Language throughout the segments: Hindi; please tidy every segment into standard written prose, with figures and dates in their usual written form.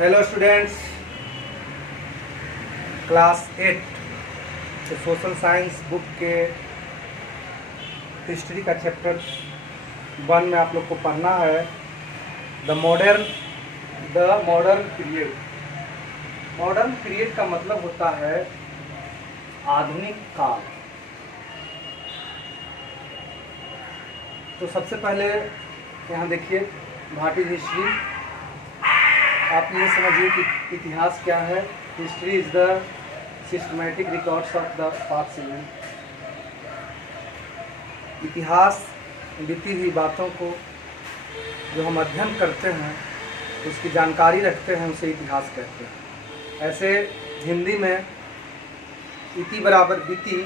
हेलो स्टूडेंट्स, क्लास 8 तो सोशल साइंस बुक के हिस्ट्री का चैप्टर 1 में आप लोग को पढ़ना है the modern period. Modern period का मतलब होता है आधुनिक काल। तो सबसे पहले यहाँ देखिए भारतीय हिस्ट्री। आप ये समझिए कि इतिहास क्या है। History is the systematic records of the past event. इतिहास बीती हुई बातों को जो हम अध्ययन करते हैं, उसकी जानकारी रखते हैं, उसे इतिहास कहते हैं। ऐसे हिंदी में इति बराबर बीती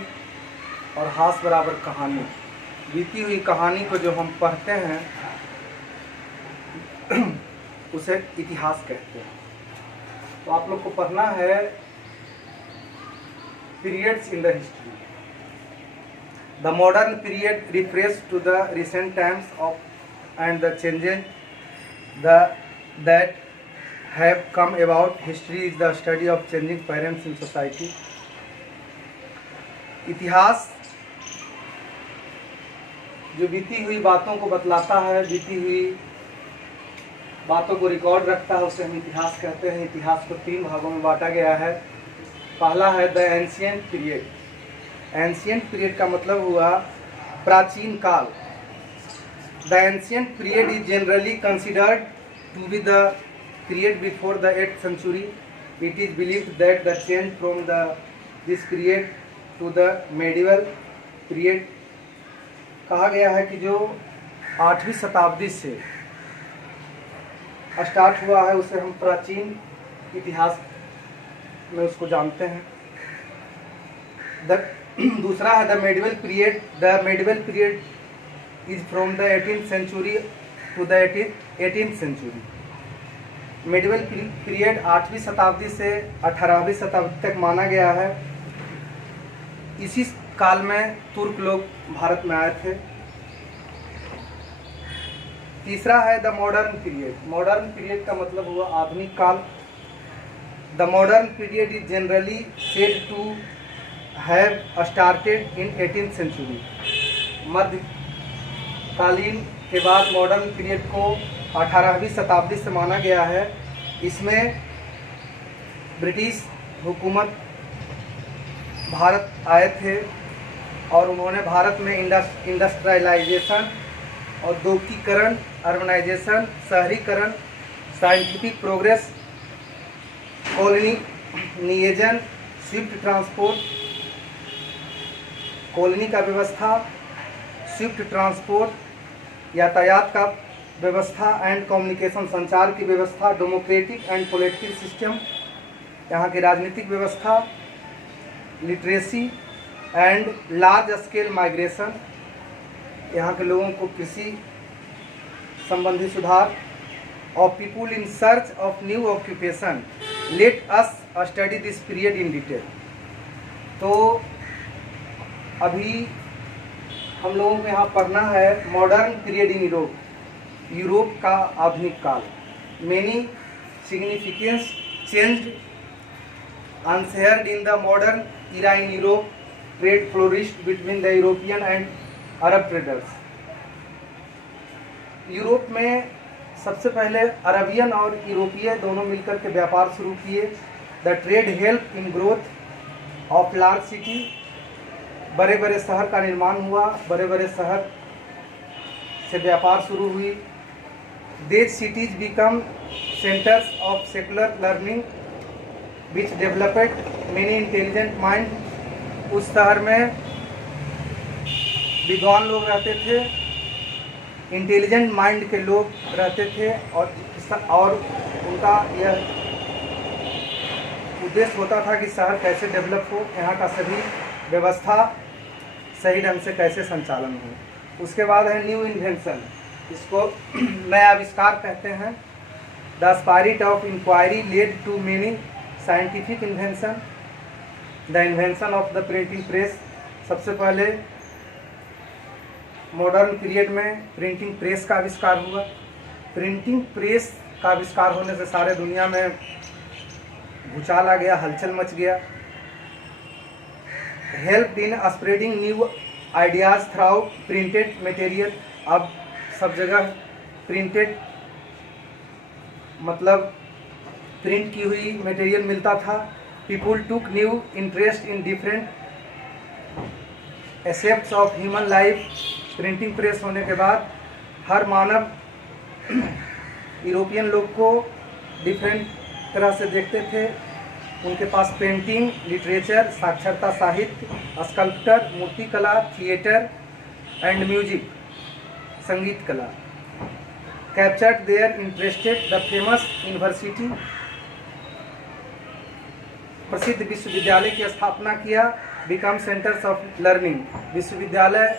और हास बराबर कहानी। बीती हुई कहानी को जो हम पढ़ते हैं उसे इतिहास कहते हैं। तो आप लोग को पढ़ना है periods in the history. The modern period refers to the recent times of and the changes that have come about. History is the study of changing parents in society. इतिहास जो बीती हुई बातों को बतलाता है, बीती हुई बातों को रिकॉर्ड रखता है, उसे हम इतिहास कहते हैं। इतिहास को 3 भागों में बांटा गया है। पहला है the ancient period. Ancient period का मतलब हुआ प्राचीन काल। The ancient period is generally considered to be the period before the 8th century. It is believed that the change from this period to the medieval period कहा गया है कि जो 8वीं शताब्दी से स्टार्ट हुआ है, उसे हम प्राचीन इतिहास में उसको जानते हैं। दूसरा है the medieval period. The medieval period is from the 18th century to the 18th century. Medieval period 8वीं शताब्दी से 18वीं शताब्दी तक माना गया है। इसी काल में तुर्क लोग भारत में आए थे। तीसरा है the modern period. Modern period का मतलब हुआ आधुनिक काल। The modern period is generally said to have started in 18th century. मध्यकालीन के बाद मॉडर्न पीरियड को 18वीं शताब्दी से माना गया है। इसमें ब्रिटिश हुकूमत भारत आए थे और उन्होंने भारत में इंडस्ट्रियलाइजेशन, औद्योगिकीकरण, अर्बनाइजेशन, शहरीकरण, scientific progress, colonial, swift transport, colony का व्यवस्था, स्विफ्ट ट्रांसपोर्ट, यातायात का व्यवस्था एंड कम्युनिकेशन, संचार की व्यवस्था, डेमोक्रेटिक एंड पॉलिटिकल सिस्टम, यहाँ की राजनीतिक व्यवस्था, literacy and large scale migration, यहाँ के लोगों को कृषि संबंधी सुधार, और people in search of new occupation. Let us study this period in detail. तो अभी हम लोगों को यहाँ पढ़ना है modern period in Europe. Europe का आधुनिक काल। Many significance changed unshared in the modern era in Europe. Trade flourished between the European and Arab traders. Europe में सबसे पहले अरबियन और यूरोपीय दोनों मिलकर के व्यापार शुरू किए। The trade help in growth of large city. बड़े बड़े शहर का निर्माण हुआ, बड़े बड़े शहर से व्यापार शुरू हुई। देज cities become centres of secular learning which developed many intelligent mind. उस शहर में विद्वान लोग रहते थे, इंटेलिजेंट माइंड के लोग रहते थे, और उनका यह उद्देश्य होता था कि शहर कैसे डेवलप हो, यहाँ का सभी व्यवस्था सही ढंग से कैसे संचालन हो। उसके बाद है न्यू इन्वेंशन। इसको नया आविष्कार कहते हैं। The spirit of inquiry led to many scientific invention. The invention of the printing press. सबसे पहले मॉडर्न पीरियड में प्रिंटिंग प्रेस का आविष्कार हुआ। प्रिंटिंग प्रेस का आविष्कार होने से सारे दुनिया में भूचाल आ गया, हलचल मच गया। Help in spreading new ideas through printed material. अब सब जगह प्रिंटेड मतलब प्रिंट की हुई मटेरियल मिलता था। People took new interest in different aspects of human life. Printing press होने के बाद हर मानव यूरोपियन लोग को डिफरेंट तरह से देखते थे। उनके पास पेंटिंग, लिटरेचर, साक्षरता, साहित्य, स्कल्पचर, मूर्ति कला, थिएटर एंड म्यूजिक, संगीत कला। Captured their interested the famous university. प्रसिद्ध विश्वविद्यालय की स्थापना किया। Become centres of learning. विश्वविद्यालय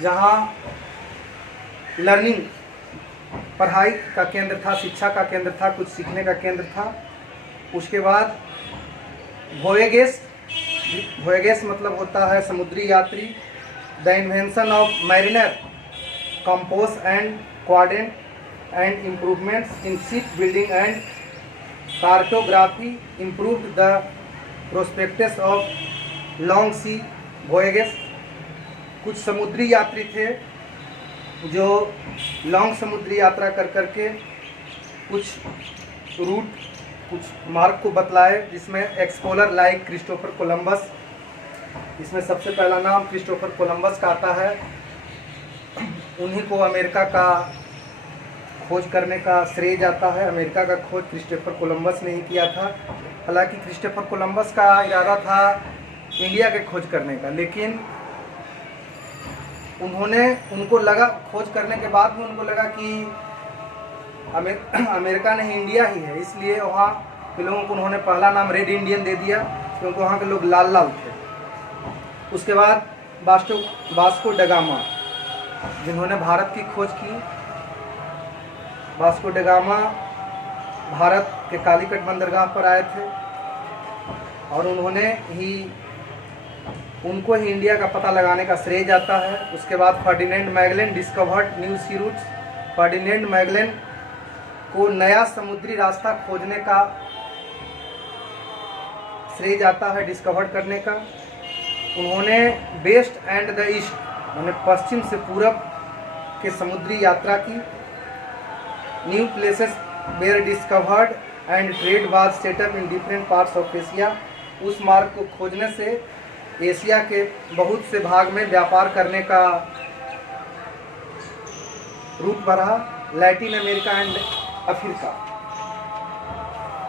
जहाँ लर्निंग पढ़ाई का केंद्र था, शिक्षा का केंद्र था, कुछ सीखने का केंद्र था। उसके बाद वोयगेस मतलब होता है समुद्री यात्री। The invention of mariner compass and quadrant and improvements in ship building and cartography improved the prospects of long sea voyages. कुछ समुद्री यात्री थे जो लॉन्ग समुद्री यात्रा कर करके कुछ रूट, कुछ मार्ग को बतलाए, जिसमें एक्सप्लोरर लाइक क्रिस्टोफर कोलंबस। इसमें सबसे पहला नाम क्रिस्टोफर कोलंबस का आता है। उन्हीं को अमेरिका का खोज करने का श्रेय जाता है। अमेरिका का खोज क्रिस्टोफर कोलंबस ने ही किया था। हालांकि क्रिस्टोफर कोलंबस का इरादा था इंडिया के खोज करने का, लेकिन उनको लगा, खोज करने के बाद में उनको लगा कि अमेरिका नहीं इंडिया ही है, इसलिए वहाँ के लोगों को उन्होंने पहला नाम रेड इंडियन दे दिया, क्योंकि वहाँ के लोग लाल लाल थे। उसके बाद वास्को ड गामा, जिन्होंने भारत की खोज की। वास्को ड गामा भारत के कालीकट बंदरगाह पर आए थे और उनको ही इंडिया का पता लगाने का श्रेय जाता है। उसके बाद Ferdinand Magellan discovered new sea routes. Ferdinand Magellan को नया समुद्री रास्ता खोजने का श्रेय जाता है, डिस्कवर करने का। उन्होंने वेस्ट एंड द ईस्ट, उन्होंने पश्चिम से पूरब के समुद्री यात्रा की। New places were discovered and trade was set up in different parts of Asia. उस मार्ग को खोजने से एशिया के बहुत से भाग में व्यापार करने का रूट बढ़ा। Latin America and Africa.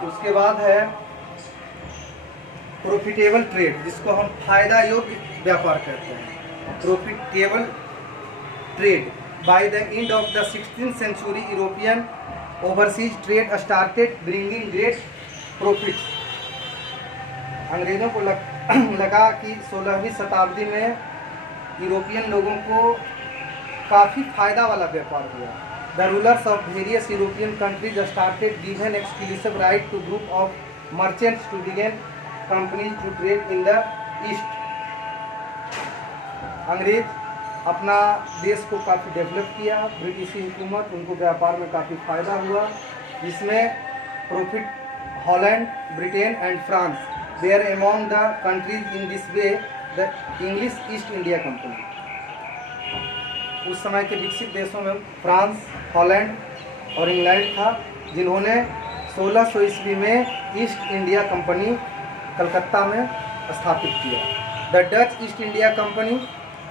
उसके बाद है प्रॉफिटेबल ट्रेड, जिसको हम फायदा योग्य व्यापार कहते हैं। Profitable trade. By the end of the 16th century European overseas trade started bringing great profits. अंग्रेज़ों को लगा कि 16वीं शताब्दी में यूरोपियन लोगों को काफ़ी फायदा वाला व्यापार हुआ। The rulers of various European countries started given exclusive right to group of merchants to begin companies to trade in the East. अंग्रेज अपना देश को काफ़ी डेवलप किया। ब्रिटिश हुकूमत, उनको व्यापार में काफ़ी फ़ायदा हुआ, जिसमें profit Holland, Britain and France there among the countries in this way the English East India Company. उस समय के विकसित देशों में फ्रांस, हॉलैंड और इंग्लैंड था, जिन्होंने 1600 ईस्वी में ईस्ट इंडिया कंपनी कलकत्ता में स्थापित किया। The Dutch east India company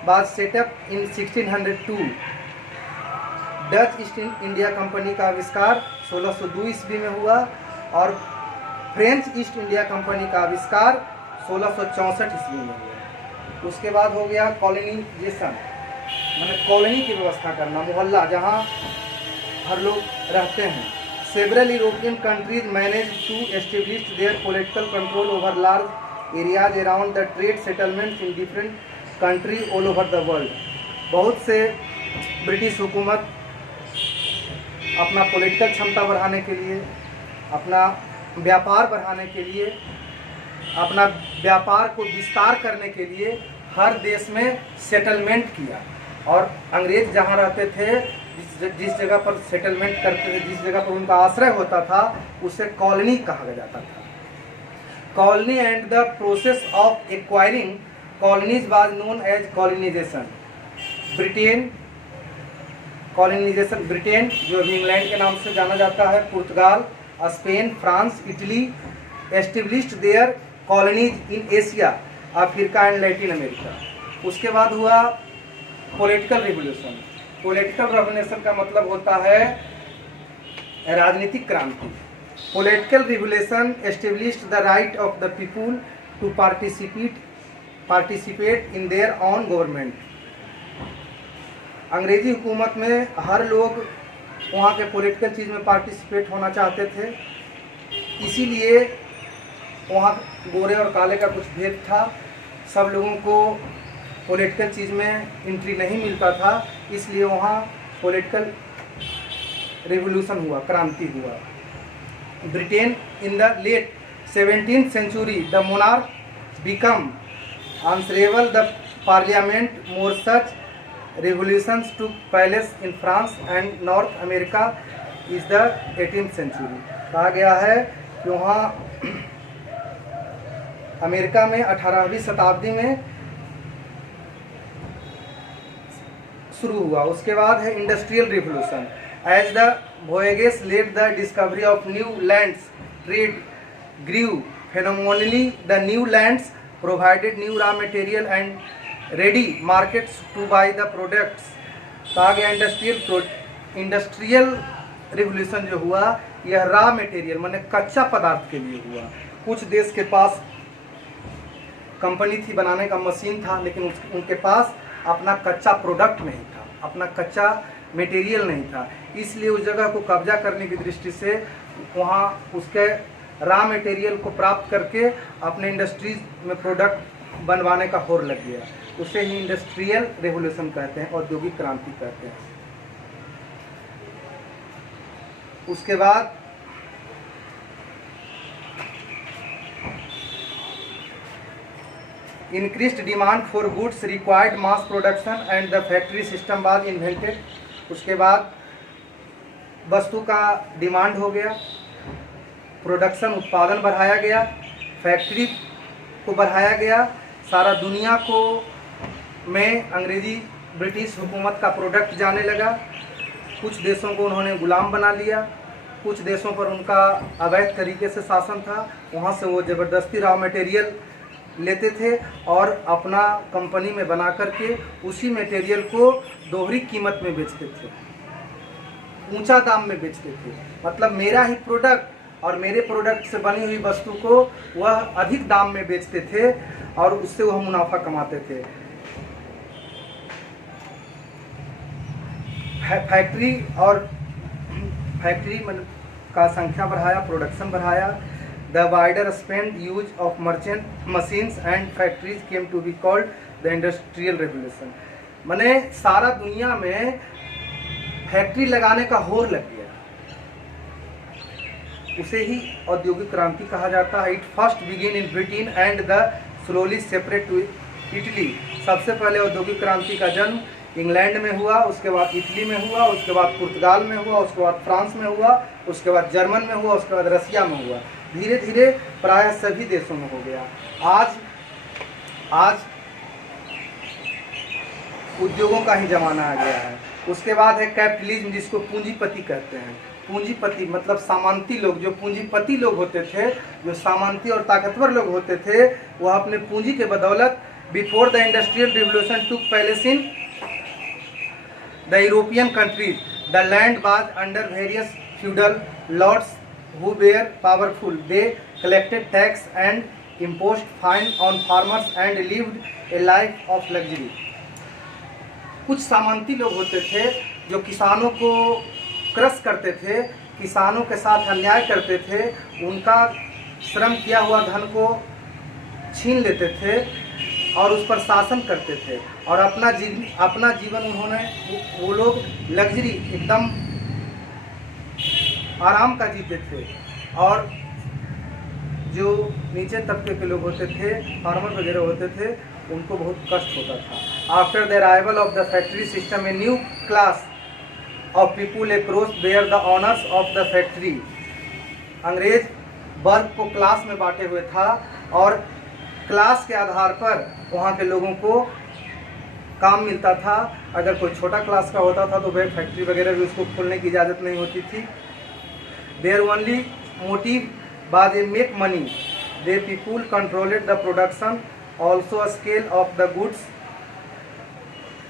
was set up in 1602। Dutch east India company का आविष्कार 1602 ईस्वी में हुआ और फ्रेंच ईस्ट इंडिया कंपनी का आविष्कार 1664 ईस्वी में हुआ। उसके बाद हो गया कॉलोनाइजेशन, मैंने कॉलोनी की व्यवस्था करना, मोहल्ला जहाँ हर लोग रहते हैं। Several European countries manage to establish their political control over large areas around the trade settlements in different country all over the world. बहुत से ब्रिटिश हुकूमत अपना पॉलिटिकल क्षमता बढ़ाने के लिए, अपना व्यापार बढ़ाने के लिए, अपना व्यापार को विस्तार करने के लिए हर देश में सेटलमेंट किया। और अंग्रेज जहाँ रहते थे, जिस जिस जगह पर सेटलमेंट करते थे, जिस जगह पर उनका आश्रय होता था, उसे कॉलोनी कहा जाता था। Colony and the process of acquiring colonies was known as colonisation. Colonisation Britain, जो अभी इंग्लैंड के नाम से जाना जाता है, Portugal, Spain, France, Italy established their colonies in Asia, Africa and Latin America. उसके बाद हुआ पॉलिटिकल रिवोल्यूशन। पॉलिटिकल रिवोल्यूशन का मतलब होता है राजनीतिक क्रांति। Political revolution established the right of the people to participate in their own government. अंग्रेजी हुकूमत में हर लोग वहाँ के पॉलिटिकल चीज़ में पार्टिसिपेट होना चाहते थे, इसीलिए वहाँ गोरे और काले का कुछ भेद था, सब लोगों को पॉलिटिकल चीज़ में एंट्री नहीं मिलता था, इसलिए वहाँ पॉलिटिकल रिवोल्यूशन हुआ, क्रांति हुआ। Britain in the late 17th century the monarch become answerable the parliament more such revolutions took place in France and North America is the 18th century। कहा गया है कि वहाँ अमेरिका में 18वीं शताब्दी में शुरू हुआ। उसके बाद है industrial revolution. As the voyages led the discovery of new lands trade grew phenomenally, the new lands provided new raw material and ready markets to buy the products। कहा गया इंडस्ट्रियल रिवोल्यूशन जो हुआ यह रॉ मटेरियल माने कच्चा पदार्थ के लिए हुआ। कुछ देश के पास कंपनी थी, बनाने का मशीन था, लेकिन उनके पास अपना कच्चा प्रोडक्ट नहीं था, अपना कच्चा मटेरियल नहीं था, इसलिए उस जगह को कब्जा करने की दृष्टि से वहाँ उसके रॉ मटेरियल को प्राप्त करके अपने इंडस्ट्रीज में प्रोडक्ट बनवाने का होड़ लग गया। उसे ही इंडस्ट्रियल रेवोल्यूशन कहते हैं, औद्योगिक क्रांति कहते हैं। उसके बाद increased demand for goods required mass production and the factory system was invented। उसके बाद वस्तु का डिमांड हो गया, प्रोडक्शन उत्पादन बढ़ाया गया, फैक्ट्री को बढ़ाया गया, सारा दुनिया को में अंग्रेजी ब्रिटिश हुकूमत का प्रोडक्ट जाने लगा। कुछ देशों को उन्होंने गुलाम बना लिया, कुछ देशों पर उनका अवैध तरीके से शासन था, वहाँ से वो ज़बरदस्ती रॉ मटेरियल लेते थे और अपना कंपनी में बना करके उसी मटेरियल को दोहरी कीमत में बेचते थे, ऊंचा दाम में बेचते थे। मतलब मेरा ही प्रोडक्ट और मेरे प्रोडक्ट से बनी हुई वस्तु को वह अधिक दाम में बेचते थे और उससे वह मुनाफा कमाते थे। फैक्ट्री का संख्या बढ़ाया, प्रोडक्शन बढ़ाया। The wider spend use of merchant machines and factories came to be called the industrial revolution। माने सारा दुनिया में फैक्ट्री लगाने का होड़ लग गया, उसे ही औद्योगिक क्रांति कहा जाता है। It first began in Britain and the slowly separate to Italy। सबसे पहले औद्योगिक क्रांति का जन्म इंग्लैंड में हुआ, उसके बाद इटली में हुआ, उसके बाद पुर्तगाल में हुआ, उसके बाद फ्रांस में हुआ, उसके बाद जर्मन में हुआ, उसके बाद रसिया में हुआ। धीरे धीरे प्रायः सभी देशों में हो गया। आज उद्योगों का ही जमाना आ गया है। उसके बाद है कैपिटलिज्म, जिसको पूंजीपति कहते हैं। पूंजीपति मतलब सामंती लोग, जो पूंजीपति लोग होते थे, जो सामंती और ताकतवर लोग होते थे, वह अपने पूंजी के बदौलत before the industrial revolution took place in the European countries the land was under various feudal lords who were powerful। They collected tax and imposed fine on farmers and lived a life of luxury। कुछ सामंती लोग होते थे जो किसानों को क्रश करते थे, किसानों के साथ अन्याय करते थे, उनका श्रम किया हुआ धन को छीन लेते थे और उस पर शासन करते थे और अपना जीवन उन्होंने वो लोग लग्जरी एकदम आराम का जीते थे। और जो नीचे तबके के लोग होते थे, फार्मर वगैरह होते थे, उनको बहुत कष्ट होता था। After the arrival of the factory system a new class of people across were the owners of the factory. अंग्रेज वर्ग को क्लास में बांटे हुए था और क्लास के आधार पर वहाँ के लोगों को काम मिलता था। अगर कोई छोटा क्लास का होता था तो वह फैक्ट्री वगैरह भी उसको खोलने की इजाज़त नहीं होती थी। Their only motive was a make money, they people controlled the production, also scale of the goods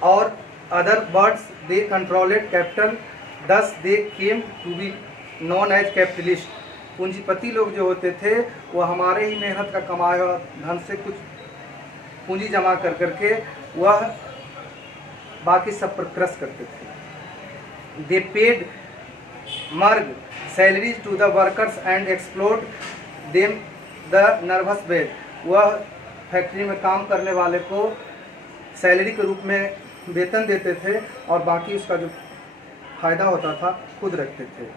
और other words they controlled capital, thus they came to be known as capitalist. पूंजीपति लोग जो होते थे वो हमारे ही मेहनत का कमाया धन से कुछ पूंजी जमा कर करके वह बाकी सब पर क्रश करते थे। दे पेड मर्ग salaries to the workers and exploited them the nervous bed. वह फैक्ट्री में काम करने वाले को सैलरी के रूप में वेतन देते थे और बाकी उसका जो फायदा होता था खुद रखते थे।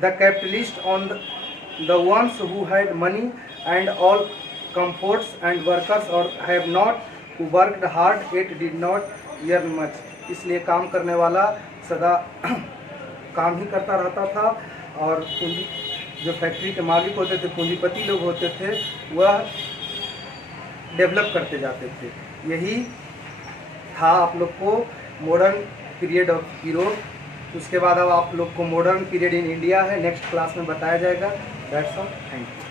The capitalist on the ones who had money and all comforts and workers और have not who worked hard yet did not earn much। इसलिए काम करने वाला सदा काम ही करता रहता था और जो फैक्ट्री के मालिक होते थे, पूंजीपति लोग होते थे, वह डेवलप करते जाते थे। यही था आप लोग को मॉडर्न पीरियड ऑफ यूरोप। उसके बाद अब आप लोग को मॉडर्न पीरियड इन इंडिया है, नेक्स्ट क्लास में बताया जाएगा। That's all, thank you.